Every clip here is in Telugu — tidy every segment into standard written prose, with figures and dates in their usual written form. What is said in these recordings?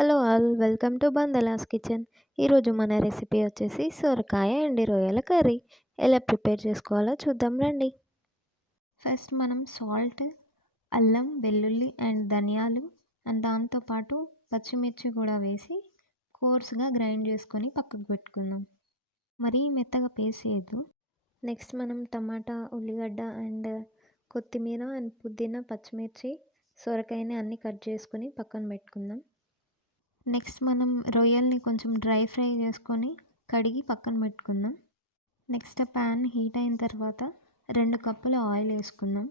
Hello all welcome to Bandla's kitchen. ఈరోజు మన రెసిపీ వచ్చేసి సొరకాయ ఎండి రొయ్యల కర్రీ. ఎలా ప్రిపేర్ చేసుకోవాలో చూద్దాం రండి. ఫస్ట్ మనం సాల్ట్, అల్లం, వెల్లుల్లి అండ్ ధనియాలు అండ్ దాంతోపాటు పచ్చిమిర్చి కూడా వేసి కోర్స్గా గ్రైండ్ చేసుకొని పక్కకు పెట్టుకుందాం. మరీ మెత్తగా పేస్ట్ చేయొద్దు. నెక్స్ట్ మనం టమాటా, ఉల్లిగడ్డ అండ్ కొత్తిమీర అండ్ పుదీనా, పచ్చిమిర్చి, సొరకాయని అన్నీ కట్ చేసుకొని పక్కన పెట్టుకుందాం. నెక్స్ట్ మనం రొయ్యల్ని కొంచెం డ్రై ఫ్రై చేసుకొని కడిగి పక్కన పెట్టుకుందాం. నెక్స్ట్ ప్యాన్ హీట్ అయిన తర్వాత 2 కప్పుల ఆయిల్ వేసుకుందాం.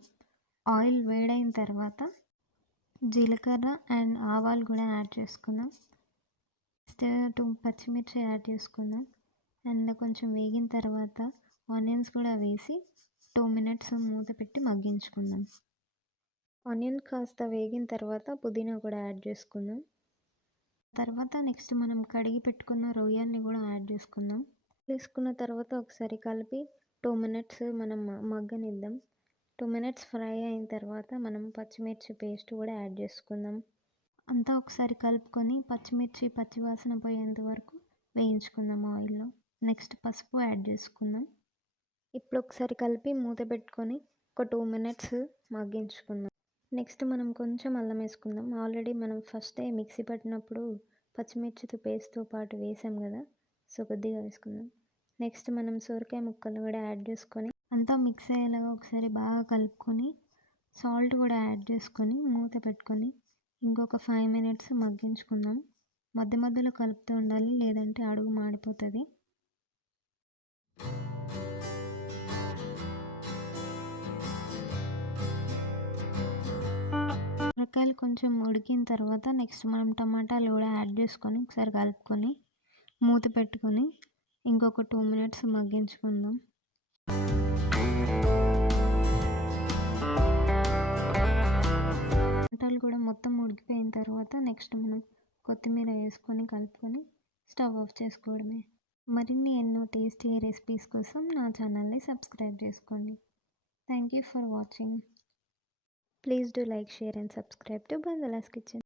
ఆయిల్ వేడైన తర్వాత జీలకర్ర అండ్ ఆవాలు కూడా యాడ్ చేసుకుందాం. నెక్స్ట్ 2 పచ్చిమిర్చి యాడ్ చేసుకుందాం. అండ్ కొంచెం వేగిన తర్వాత ఆనియన్స్ కూడా వేసి 2 మినిట్స్ మూత పెట్టి మగ్గించుకుందాం. ఆనియన్ కాస్త వేగిన తర్వాత పుదీనా కూడా యాడ్ చేసుకుందాం. తర్వాత నెక్స్ట్ మనం కడిగి పెట్టుకున్న రొయ్యల్ని కూడా యాడ్ చేసుకుందాం. వేసుకున్న తర్వాత ఒకసారి కలిపి 2 మినిట్స్ మనం మగ్గనిద్దాం. 2 మినిట్స్ ఫ్రై అయిన తర్వాత మనం పచ్చిమిర్చి పేస్ట్ కూడా యాడ్ చేసుకుందాం. అంతా ఒకసారి కలుపుకొని పచ్చిమిర్చి పచ్చివాసన పోయేంత వరకు వేయించుకుందాం ఆయిల్లో. నెక్స్ట్ పసుపు యాడ్ చేసుకుందాం. ఇప్పుడు ఒకసారి కలిపి మూత పెట్టుకొని ఒక 2 మినిట్స్ మగ్గించుకుందాం. నెక్స్ట్ మనం కొంచెం అల్లం వేసుకుందాం. ఆల్రెడీ మనం ఫస్టే మిక్సీ పట్టినప్పుడు పచ్చిమిర్చితో పేస్ట్తో పాటు వేసాం కదా, సో కొద్దిగా వేసుకుందాం. నెక్స్ట్ మనం సొరకాయ ముక్కలు కూడా యాడ్ చేసుకొని అంతా మిక్స్ అయ్యేలాగా ఒకసారి బాగా కలుపుకొని సాల్ట్ కూడా యాడ్ చేసుకొని మూత పెట్టుకొని ఇంకొక 5 మినిట్స్ మగ్గించుకుందాం. మధ్య మధ్యలో కలుపుతూ ఉండాలి, లేదంటే అడుగు మాడిపోతుంది. సొరకాయలు కొంచెం ఉడికిన తర్వాత నెక్స్ట్ మనం టమాటాలు కూడా యాడ్ చేసుకొని ఒకసారి కలుపుకొని మూత పెట్టుకొని ఇంకొక 2 మినిట్స్ మగ్గించుకుందాం. టమాటాలు కూడా మొత్తం ఉడికిపోయిన తర్వాత నెక్స్ట్ మనం కొత్తిమీర వేసుకొని కలుపుకొని స్టవ్ ఆఫ్ చేసుకోవడమే. మరిన్ని ఎన్నో టేస్టీ రెసిపీస్ కోసం నా ఛానల్ని సబ్స్క్రైబ్ చేసుకోండి. Thank you for watching. Please do like, share and subscribe to Bandala's Kitchen.